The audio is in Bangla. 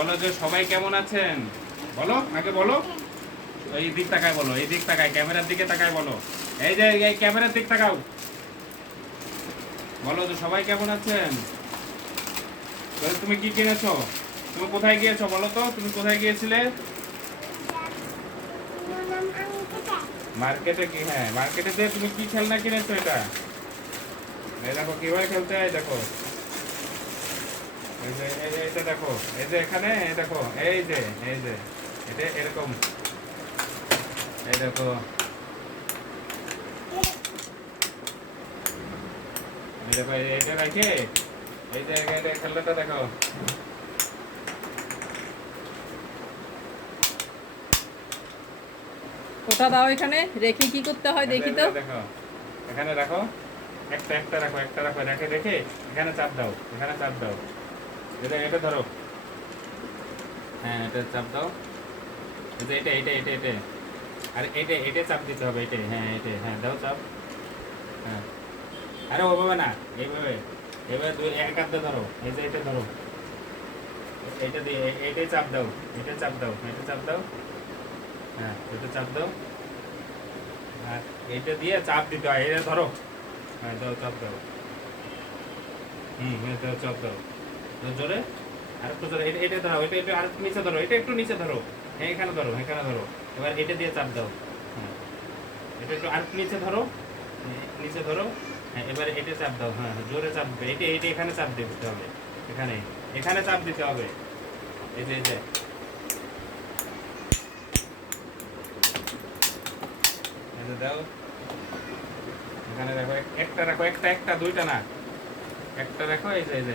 বলো যে সবাই কেমন আছেন, বলো আগে বলো। এই দিক তাকায় বলো, এই দিক তাকায়, ক্যামেরার দিকে তাকায় বলো। এই যে এই ক্যামেরার দিক তাকাও, বলো যে সবাই কেমন আছেন। তুমি কি কিনেছো? তুমি কোথায় গিয়েছো বলো তো, তুমি কোথায় গিয়েছিলে? মার্কেটে। কি? হ্যাঁ, মার্কেটে যে তুমি কি খেলনা কিনেছো এটা? এই দেখো কিভাবে খেলতে হয়, দেখো। এই যে এটা দেখো, এই যে এখানে, এই দেখো, এই যে এটা এরকম, এই দেখো, এই দেখো, এটা রাখে, এই যে এটা খেলনাটা দেখো। ওটা দাও, এখানে রেখে কি করতে হয় দেখি তো। দেখো, এখানে রাখো, একটা একটা রাখো, একটা রাখো, রেখে রেখে এখানে চাপ দাও, এখানে চাপ দাও। এটা এটা ধরো, হ্যাঁ এটা চাপ দাও। এই যে এটা আর এটা চাপ দিতে হবে, এটাই, হ্যাঁ এটাই, হ্যাঁ দাও চাপ। হ্যাঁ, আরে ওভাবে না, এইভাবে, এবার দুই এক হাতে ধরো, এই যে এটা ধরো, এটা দিয়ে এইটাই চাপ দাও, এটা চাপ দাও, এটা চাপ দাও। হ্যাঁ, এটা চাপ দাও। আর এটা দিয়ে চাপ দিতে হয়, এটা ধরো। হ্যাঁ দাও, চাপ দাও। দাও, চাপ দাও, দাও জোরে, আর একটু জোরে। এটা এটা ধরো, এটা এটা আর একটু নিচে ধরো, এটা একটু নিচে ধরো। হ্যাঁ এখানে ধরো, এখানে ধরো। এবার এটা দিয়ে চাপ দাও। হ্যাঁ, এটা একটু আর একটু নিচে ধরো, নিচে ধরো। হ্যাঁ, এবারে এটা চাপ দাও। হ্যাঁ, জোরে চাপ দিবে, এটা এটা এখানে চাপ দিতে হবে, এখানে, এখানে চাপ দিতে হবে। এই যে এই যে দাও, এখানে রাখো, একটা রাখো, একটা একটা, দুইটা না, একটা রাখো। এই যে